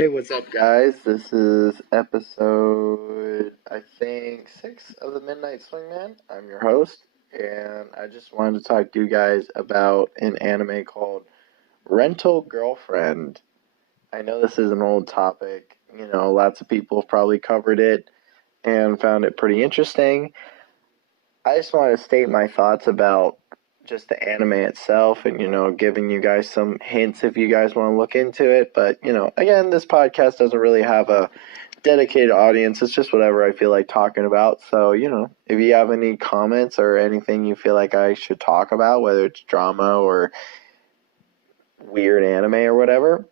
Hey, what's up, guys? This is episode, I think, 6 of the Midnight Swingman. I'm your host, and I just wanted to talk to you guys about an anime called Rental Girlfriend. I know this is an old topic. Lots of people have probably covered it and found it pretty interesting. I just want to state my thoughts about just the anime itself and, giving you guys some hints if you guys want to look into it. But, again, this podcast doesn't really have a dedicated audience. It's just whatever I feel like talking about. So, if you have any comments or anything you feel like I should talk about, whether it's drama or weird anime or whatever,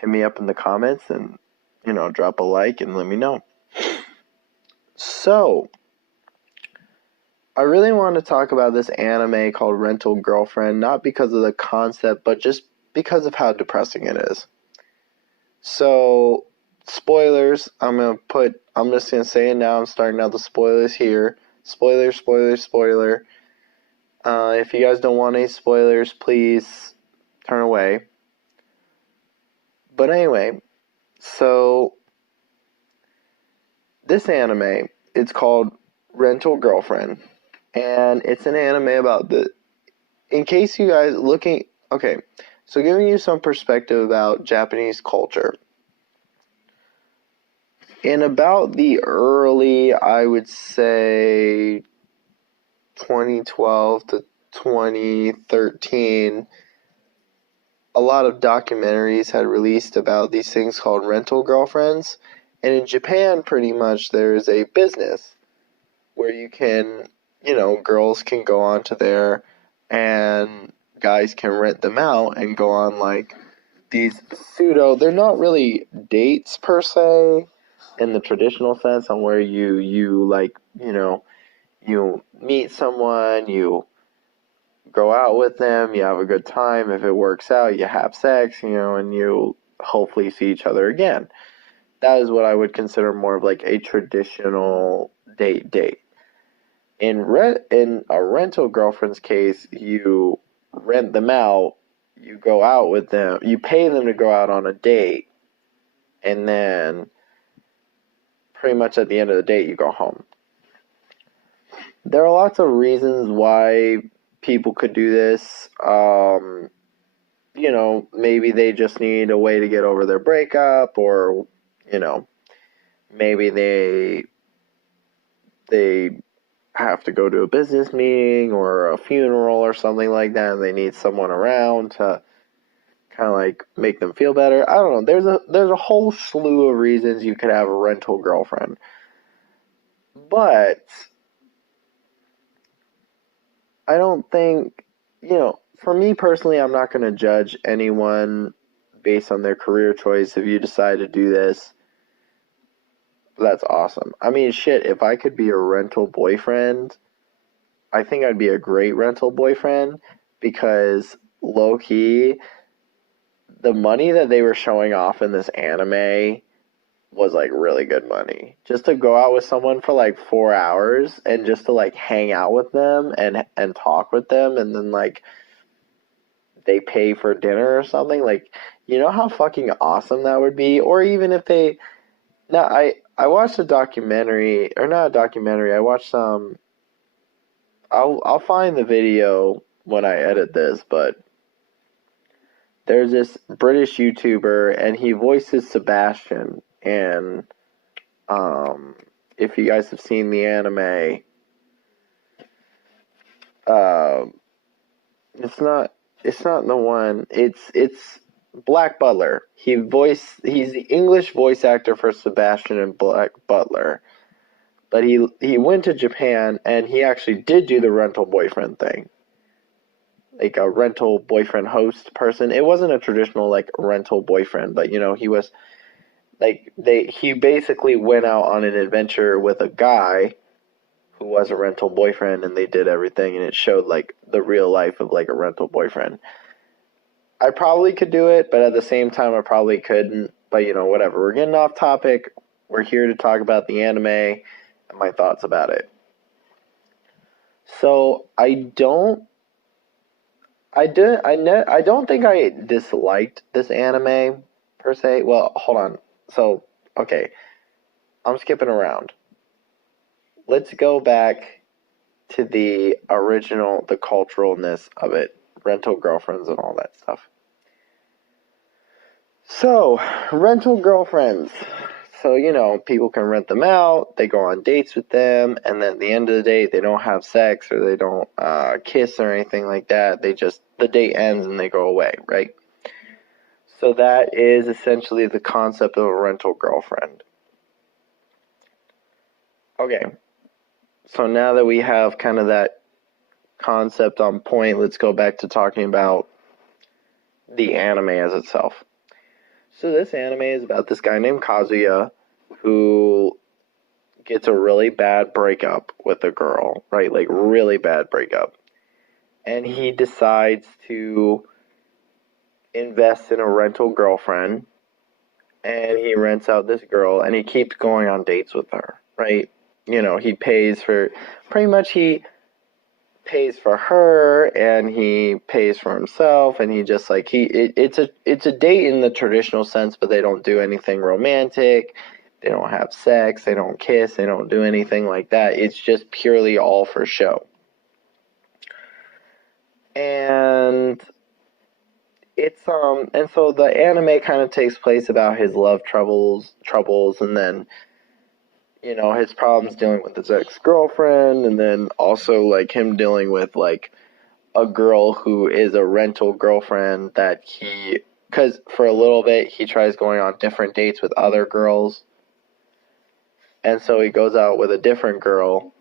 hit me up in the comments and, drop a like and let me know. So, I really want to talk about this anime called Rental Girlfriend, not because of the concept, but just because of how depressing it is. So, spoilers, I'm just going to say it now, I'm starting out the spoilers here. Spoiler. If you guys don't want any spoilers, please turn away. But anyway, so, this anime, it's called Rental Girlfriend. And it's an anime about in case you guys so giving you some perspective about Japanese culture. In about the early, I would say, 2012 to 2013, a lot of documentaries had released about these things called rental girlfriends. And in Japan, pretty much, there is a business where you can, girls can go onto there and guys can rent them out and go on like these they're not really dates per se in the traditional sense, on where you like, you meet someone, you go out with them, you have a good time. If it works out, you have sex, and you hopefully see each other again. That is what I would consider more of like a traditional date. In a rental girlfriend's case, you rent them out, you go out with them, you pay them to go out on a date, and then pretty much at the end of the date, you go home. There are lots of reasons why people could do this. Maybe they just need a way to get over their breakup, or, maybe they have to go to a business meeting or a funeral or something like that, and they need someone around to kind of like make them feel better. I don't know. There's a whole slew of reasons you could have a rental girlfriend. But I don't think, for me personally, I'm not going to judge anyone based on their career choice. If you decide to do this, that's awesome. I mean, shit, if I could be a rental boyfriend, I think I'd be a great rental boyfriend, because low-key, the money that they were showing off in this anime was like really good money. Just to go out with someone for like 4 hours and just to like hang out with them and talk with them, and then like they pay for dinner or something, like, how fucking awesome that would be. Or even if they now I watched a documentary, or not a documentary, I watched some I'll find the video when I edit this, but there's this British YouTuber and he voices Sebastian, and if you guys have seen the anime, uh, it's not the one. It's Black Butler. He's the English voice actor for Sebastian and Black Butler. But he went to Japan and he actually did do the rental boyfriend thing. Like a rental boyfriend host person. It wasn't a traditional like rental boyfriend, but he was like he basically went out on an adventure with a guy who was a rental boyfriend, and they did everything, and it showed like the real life of like a rental boyfriend. I probably could do it, but at the same time I probably couldn't. But whatever. We're getting off topic. We're here to talk about the anime and my thoughts about it. So I don't think I disliked this anime per se. Well, hold on. So, okay, I'm skipping around. Let's go back to the original, the culturalness of it, rental girlfriends and all that stuff. So, rental girlfriends. So, people can rent them out, they go on dates with them, and then at the end of the day, they don't have sex or they don't kiss or anything like that. The date ends and they go away, right? So that is essentially the concept of a rental girlfriend. Okay, so now that we have kind of that concept on point, let's go back to talking about the anime as itself. So this anime is about this guy named Kazuya who gets a really bad breakup with a girl, right? Like really bad breakup. And he decides to invest in a rental girlfriend, and he rents out this girl and he keeps going on dates with her, right? He pays for he pays for her and he pays for himself, and he just like it's a date in the traditional sense, but they don't do anything romantic. They don't have sex, they don't kiss, they don't do anything like that. It's just purely all for show. And and so the anime kind of takes place about his love troubles, and then his problems dealing with his ex-girlfriend, and then also like him dealing with like a girl who is a rental girlfriend that because for a little bit he tries going on different dates with other girls, and so he goes out with a different girl,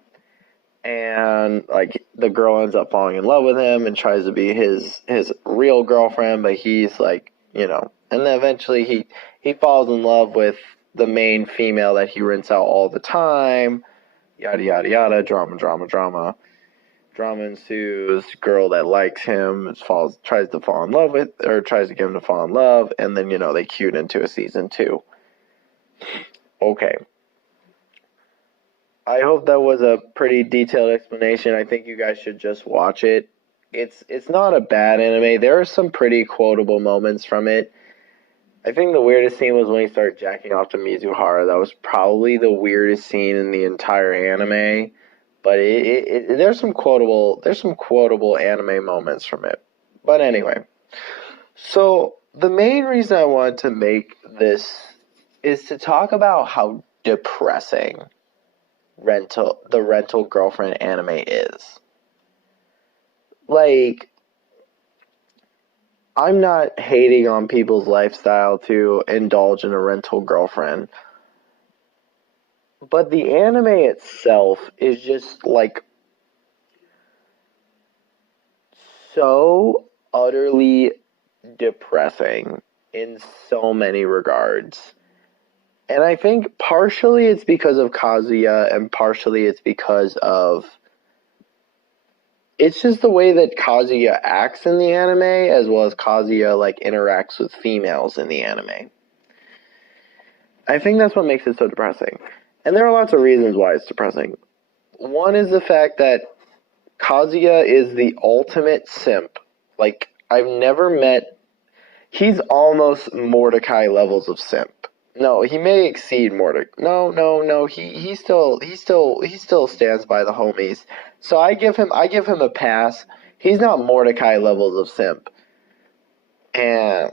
and like the girl ends up falling in love with him and tries to be his real girlfriend, but he's like, and then eventually he falls in love with the main female that he rents out all the time. Yada yada yada, drama ensues. Girl that likes him tries to fall in love with, or tries to get him to fall in love, and then they cued into a season 2. Okay, I hope that was a pretty detailed explanation. I think you guys should just watch it. It's not a bad anime. There are some pretty quotable moments from it. I think the weirdest scene was when he started jacking off to Mizuhara. That was probably the weirdest scene in the entire anime. But there's some quotable anime moments from it. But anyway, so the main reason I wanted to make this is to talk about how depressing the rental girlfriend anime is. Like, I'm not hating on people's lifestyle to indulge in a rental girlfriend, but the anime itself is just like so utterly depressing in so many regards. And I think partially it's because of Kazuya, and partially it's because of it's just the way that Kazuya acts in the anime, as well as Kazuya like interacts with females in the anime. I think that's what makes it so depressing. And there are lots of reasons why it's depressing. One is the fact that Kazuya is the ultimate simp. Like, I've never met... He's almost Mordecai levels of simp. No, he may exceed Mordecai. No. He still stands by the homies. So I give him a pass. He's not Mordecai levels of simp. And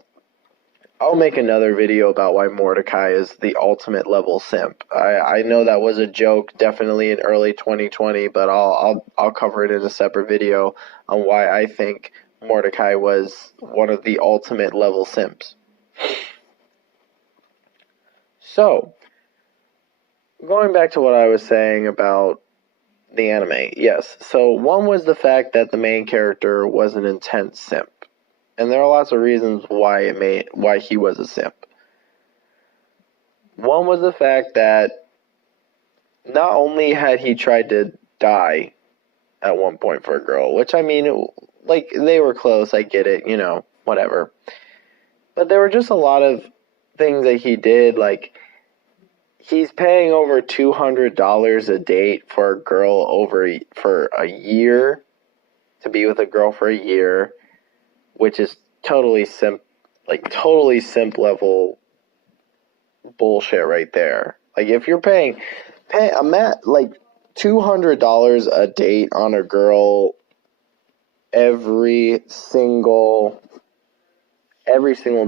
I'll make another video about why Mordecai is the ultimate level simp. I know that was a joke, definitely in early 2020, but I'll cover it in a separate video on why I think Mordecai was one of the ultimate level simps. So, going back to what I was saying about the anime, yes. So one was the fact that the main character was an intense simp. And there are lots of reasons why he was a simp. One was the fact that not only had he tried to die at one point for a girl, which I mean, like, they were close, I get it, whatever. But there were just a lot of things that he did, like, he's paying over $200 a date for a girl for a year, to be with a girl for a year, which is totally simp level bullshit right there. Like, if you're I'm at like $200 a date on a girl every single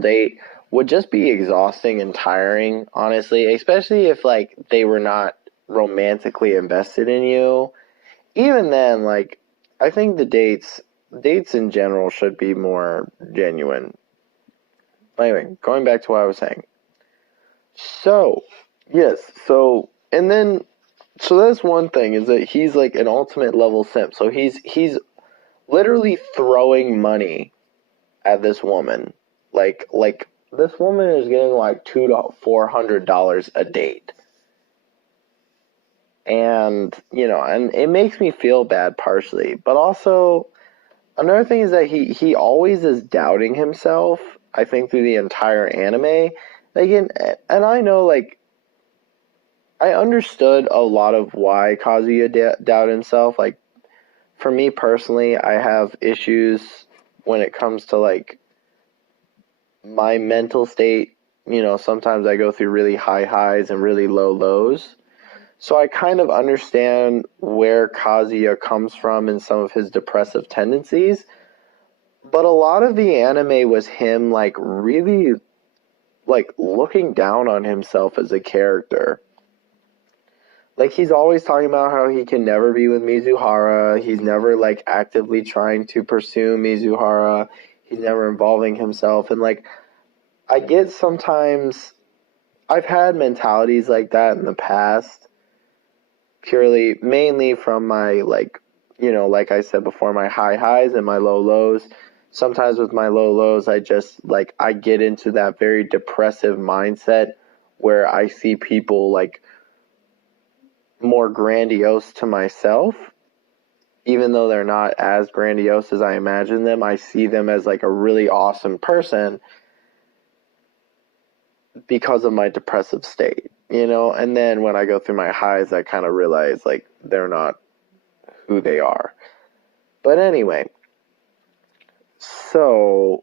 date would just be exhausting and tiring, honestly, especially if like they were not romantically invested in you. Even then, like, I think the dates in general should be more genuine. Anyway, going back to what I was saying. So, yes, and then that's one thing, is that he's like an ultimate level simp. So he's literally throwing money at this woman. Like this woman is getting like $200 to $400 a date. And, and it makes me feel bad partially. But also, another thing is that he always is doubting himself, I think, through the entire anime. Like, and I know, like, I understood a lot of why Kazuya doubted himself. Like, for me personally, I have issues when it comes to, like, my mental state. Sometimes I go through really high highs and really low lows. So I kind of understand where Kazuya comes from and some of his depressive tendencies. But a lot of the anime was him, like, really, like, looking down on himself as a character. Like, he's always talking about how he can never be with Mizuhara. He's never, like, actively trying to pursue Mizuhara. He's never involving himself. And, like, I get sometimes, I've had mentalities like that in the past, mainly from my, like, like I said before, my high highs and my low lows. Sometimes with my low lows, I just, like, I get into that very depressive mindset where I see people, like, more grandiose to myself, even though they're not as grandiose as I imagine them. I see them as, like, a really awesome person because of my depressive state, and then when I go through my highs, I kind of realize, like, they're not who they are. But anyway, so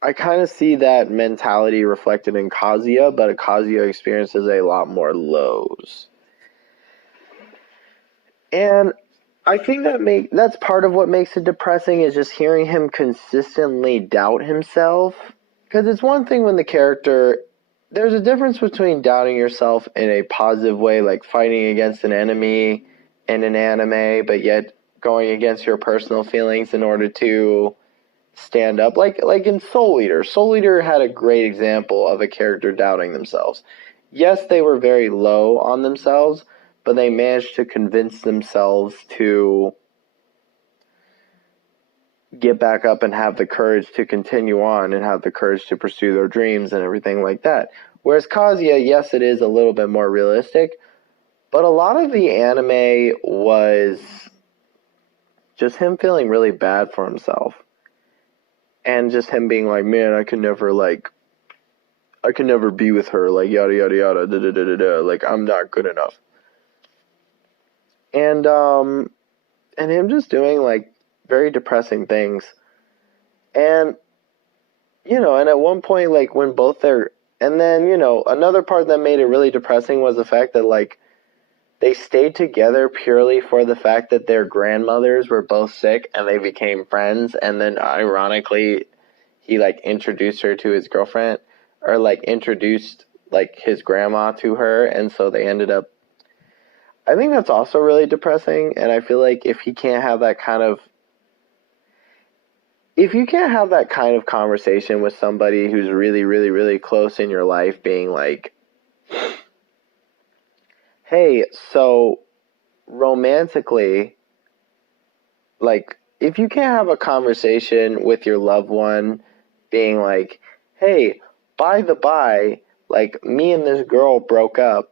I kind of see that mentality reflected in Kazuya, but Kazuya experiences a lot more lows. And I think that's part of what makes it depressing, is just hearing him consistently doubt himself. Because it's one thing when there's a difference between doubting yourself in a positive way, like fighting against an enemy in an anime, but yet going against your personal feelings in order to stand up. Like in Soul Eater. Soul Eater had a great example of a character doubting themselves. Yes, they were very low on themselves, but they managed to convince themselves to get back up and have the courage to continue on and have the courage to pursue their dreams and everything like that. Whereas Kazuya, yes, it is a little bit more realistic, but a lot of the anime was just him feeling really bad for himself. And just him being like, man, I could never be with her, like, yada, yada, yada, da, da, da, da, da, like, I'm not good enough. And him just doing, like, very depressing things. And, and at one point, like, when and then, another part that made it really depressing was the fact that, like, they stayed together purely for the fact that their grandmothers were both sick and they became friends. And then, ironically, he, like, introduced her to his girlfriend, or, like, introduced, like, his grandma to her. And so they ended up, I think that's also really depressing. And I feel like if you can't have that kind of conversation with somebody who's really, really, really close in your life, being like, hey, so romantically, like, if you can't have a conversation with your loved one being like, hey, by the by, like, me and this girl broke up,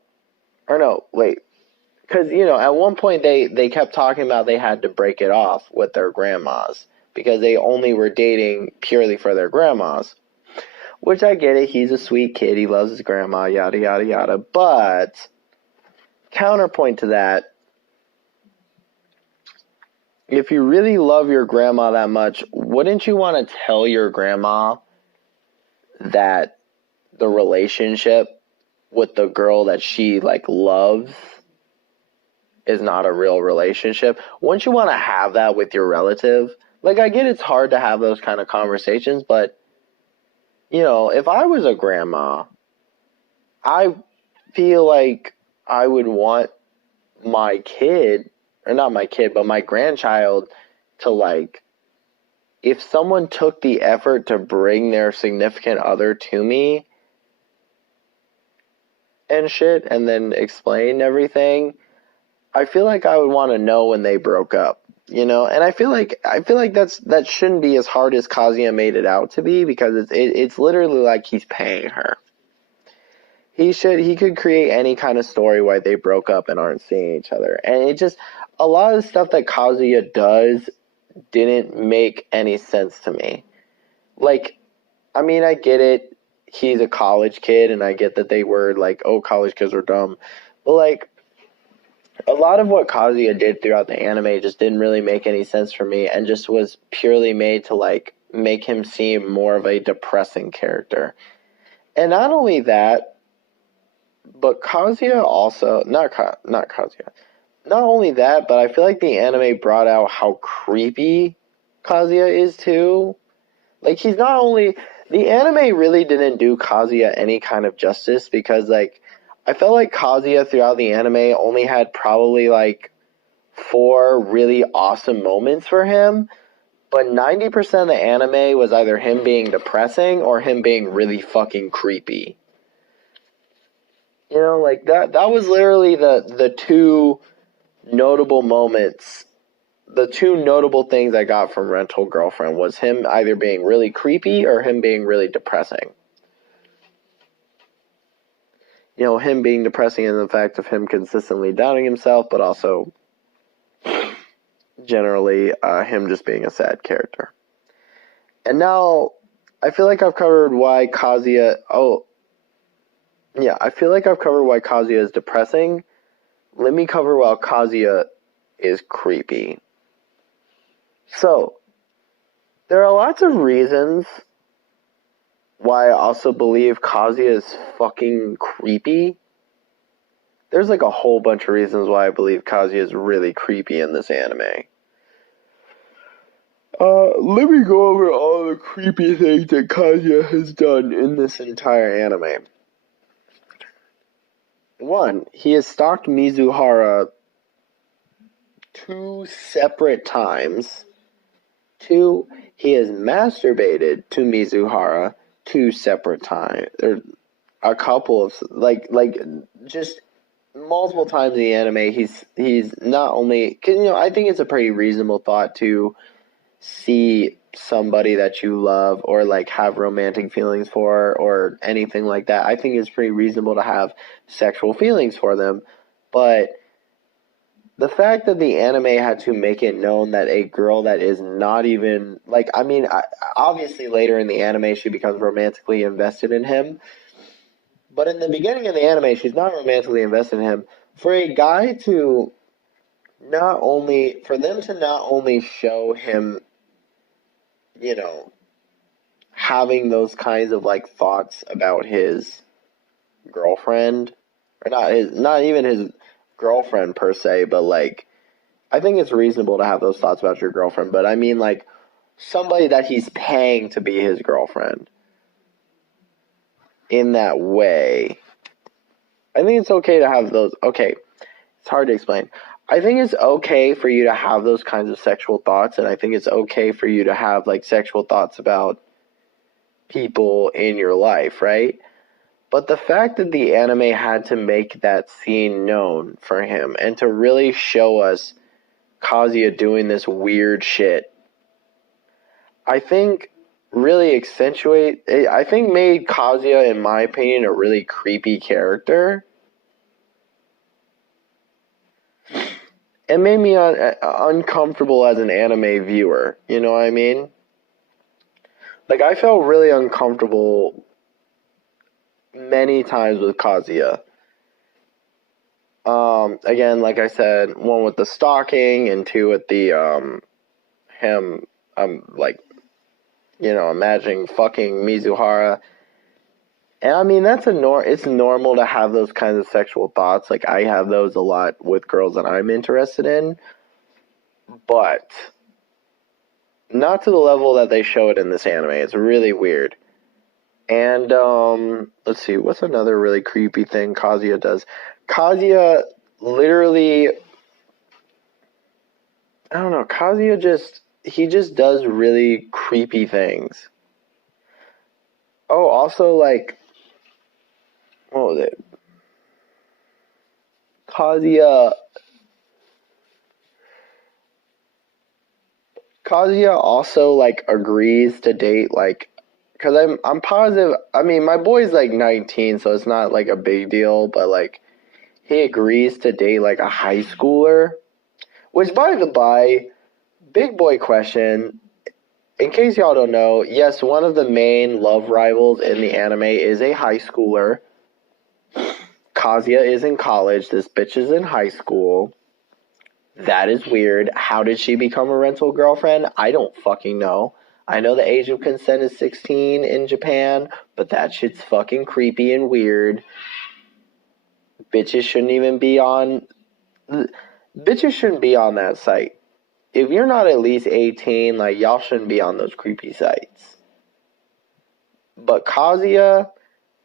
or no, wait, because, at one point they kept talking about they had to break it off with their grandmas because they only were dating purely for their grandmas, which I get it. He's a sweet kid. He loves his grandma, yada, yada, yada. But counterpoint to that, if you really love your grandma that much, wouldn't you want to tell your grandma that the relationship with the girl that she, like, loves is not a real relationship. Wouldn't you want to have that with your relative? Like, I get it's hard to have those kind of conversations, but, you know, if I was a grandma, I feel like I would want my kid, or not my kid, but my grandchild to, like, if someone took the effort to bring their significant other to me and shit and then explain everything, I feel like I would want to know when they broke up, you know? And I feel like that shouldn't be as hard as Kazuya made it out to be, because it's literally like he's paying her. He could create any kind of story why they broke up and aren't seeing each other. And it just, a lot of the stuff that Kazuya does didn't make any sense to me. Like, I mean, I get it. He's a college kid, and I get that they were like, oh, college kids are dumb. But, like, a lot of what Kazuya did throughout the anime just didn't really make any sense for me, and just was purely made to, like, make him seem more of a depressing character. And not only that, but Kazuya also, not Kazuya. Not only that, but I feel like the anime brought out how creepy Kazuya is too. Like, he's not only, the anime really didn't do Kazuya any kind of justice, because, like, I felt like Kazuya throughout the anime only had probably, like, 4 really awesome moments for him, but 90% of the anime was either him being depressing or him being really fucking creepy. You know, like, that was literally the 2 notable moments. The 2 notable things I got from Rental Girlfriend was him either being really creepy or him being really depressing. You know, him being depressing in the fact of him consistently doubting himself, but also generally him just being a sad character. And now, I feel like I've covered why Kazuya... I feel like I've covered why Kazuya is depressing. Let me cover why Kazuya is creepy. So, there are lots of reasons why I also believe Kazuya is fucking creepy. There's like a whole bunch of reasons why I believe Kazuya is really creepy in this anime. Let me go over all the creepy things that Kazuya has done in this entire anime. 1, he has stalked Mizuhara 2 separate times. 2, he has masturbated to Mizuhara 2 separate times. There's a couple of, like just multiple times in the anime, he's not only, because, you know, I think it's a pretty reasonable thought to see somebody that you love or, like, have romantic feelings for or anything like that. I think it's pretty reasonable to have sexual feelings for them. But the fact that the anime had to make it known that a girl that is not even, like, I mean, obviously later in the anime she becomes romantically invested in him, but in the beginning of the anime she's not romantically invested in him. For a guy to for them to not only show him, you know, having those kinds of, like, thoughts about his girlfriend, or not even his girlfriend per se, but, like, I think it's reasonable to have those thoughts about your girlfriend, but I mean, like, somebody that he's paying to be his girlfriend in that way. I think it's okay to have those, okay, it's hard to explain. I think it's okay for you to have those kinds of sexual thoughts, and I think it's okay for you to have, like, sexual thoughts about people in your life, right? But the fact that the anime had to make that scene known for him and to really show us Kazuya doing this weird shit, I think really made Kazuya, in my opinion, a really creepy character. It made me uncomfortable as an anime viewer, you know what I mean? Like, I felt really uncomfortable many times with Kazuya. Again, like I said, 1 with the stalking, and 2 with the, him, like, you know, imagining fucking Mizuhara. And I mean, it's normal to have those kinds of sexual thoughts. Like, I have those a lot with girls that I'm interested in, but not to the level that they show it in this anime. It's really weird. And, let's see, what's another really creepy thing Kazuya does? Kazuya literally, I don't know, he just does really creepy things. Oh, also, like, what was it? Kazuya Kazuya also like agrees to date like because I'm positive. I mean, my boy's like 19, so it's not like a big deal. But like, he agrees to date like a high schooler. Which, by the by, big boy question. In case y'all don't know, yes, one of the main love rivals in the anime is a high schooler. Kazuya is in college. This bitch is in high school. That is weird. How did she become a rental girlfriend? I don't fucking know. I know the age of consent is 16 in Japan, but that shit's fucking creepy and weird. Bitches shouldn't even be on... Bitches shouldn't be on that site. If you're not at least 18, like, y'all shouldn't be on those creepy sites. But Kazuya,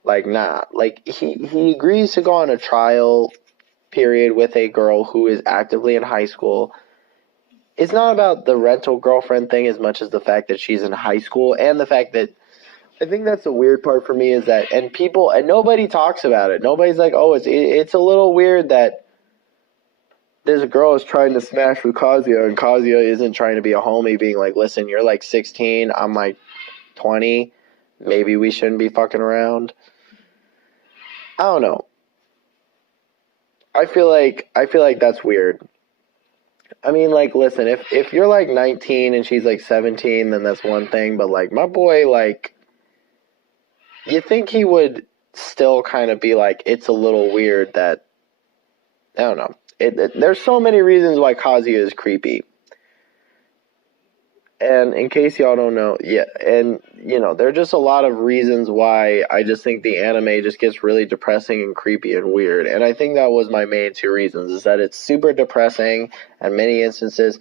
like, nah. Like, he agrees to go on a trial period with a girl who is actively in high school. It's not about the rental girlfriend thing as much as the fact that she's in high school, and the fact that I think that's the weird part for me is that and nobody talks about it. Nobody's like, oh, it's a little weird that this girl is trying to smash with Kazuya, and Kazuya isn't trying to be a homie, being like, listen, you're like 16, I'm like 20, maybe we shouldn't be fucking around. I don't know. I feel like that's weird. I mean, like, listen, if you're like 19 and she's like 17, then that's one thing. But like, my boy, like, you think he would still kind of be like, it's a little weird that I don't know. There's so many reasons why Kazuya is creepy. And in case y'all don't know, yeah, and you know, there are just a lot of reasons why I just think the anime just gets really depressing and creepy and weird. And I think that was my main two reasons, is that it's super depressing in many instances.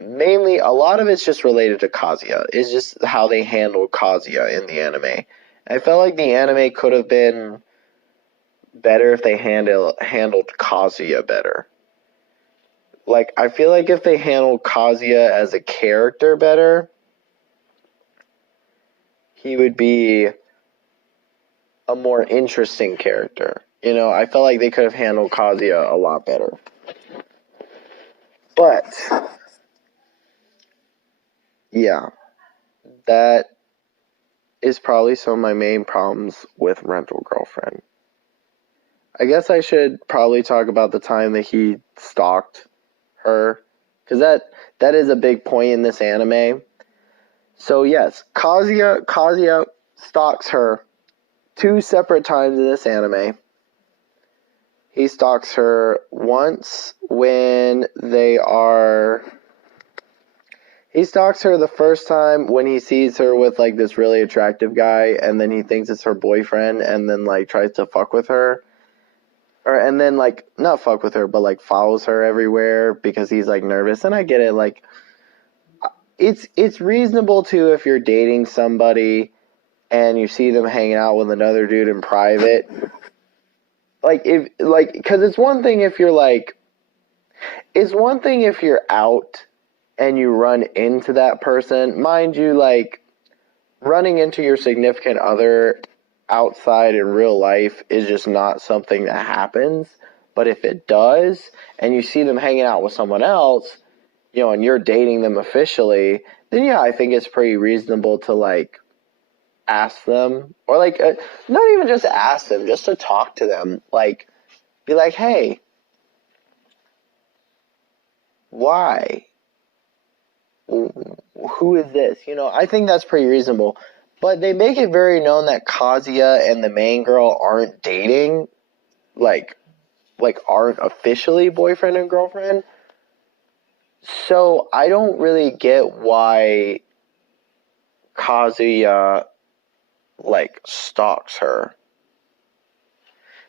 Mainly, a lot of it's just related to Kazuya. It's just how they handle Kazuya in the anime. I felt like the anime could have been better if they handled Kazuya better. Like, I feel like if they handled Kazuya as a character better, he would be a more interesting character. You know, I felt like they could have handled Kazuya a lot better. But, yeah, that is probably some of my main problems with Rental Girlfriend. I guess I should probably talk about the time that he stalked her, because that is a big point in this anime. So yes, Kazuya stalks her 2 separate times in this anime. He stalks her once when he stalks her the first time when he sees her with like this really attractive guy, and then he thinks it's her boyfriend, and then like tries to fuck with her. And then, like, not fuck with her, but, like, follows her everywhere because he's, like, nervous. And I get it, like, it's reasonable, too, if you're dating somebody and you see them hanging out with another dude in private. Because it's one thing if you're, like, it's one thing if you're out and you run into that person. Mind you, like, running into your significant other outside in real life is just not something that happens. But if it does, and you see them hanging out with someone else, you know, and you're dating them officially, then yeah, I think it's pretty reasonable to like ask them, or like not even just ask them, just to talk to them, like be like, hey, why? Who is this? You know, I think that's pretty reasonable. But they make it very known that Kazuya and the main girl aren't dating, like aren't officially boyfriend and girlfriend. So I don't really get why Kazuya like, stalks her.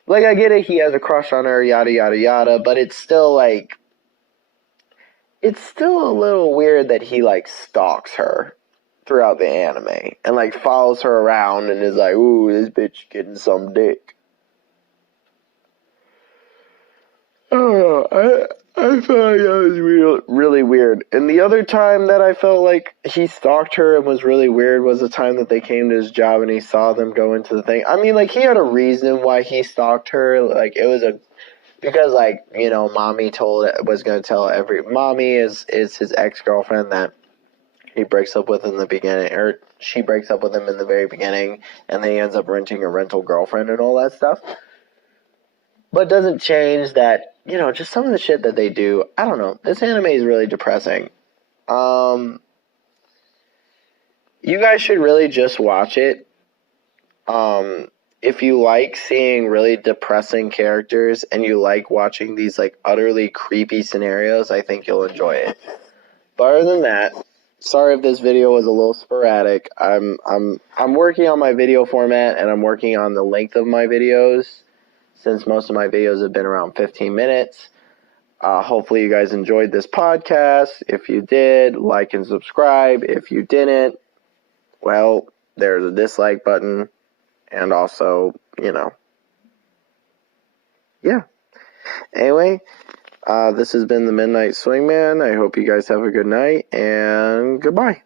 Like, I get it, he has a crush on her, yada, yada, yada, but it's still, like, it's still a little weird that he, like, stalks her throughout the anime and, like, follows her around and is like, ooh, this bitch getting some dick. I don't know, I felt like that was really weird. And the other time that I felt like he stalked her and was really weird was the time that they came to his job and he saw them go into the thing. I mean, like, he had a reason why he stalked her. Like, it was because, like, you know, mommy was going to tell mommy is his ex-girlfriend that he breaks up with in the beginning, or she breaks up with him in the very beginning, and then he ends up renting a rental girlfriend and all that stuff. But it doesn't change that, you know, just some of the shit that they do. I don't know. This anime is really depressing. You guys should really just watch it. If you like seeing really depressing characters and you like watching these like utterly creepy scenarios, I think you'll enjoy it. But other than that, sorry if this video was a little sporadic. I'm working on my video format and I'm working on the length of my videos, since most of my videos have been around 15 minutes. Hopefully you guys enjoyed this podcast. If you did, like and subscribe. If you didn't, well, there's a dislike button. And also, you know, yeah. Anyway, this has been the Midnight Swingman. I hope you guys have a good night, and goodbye.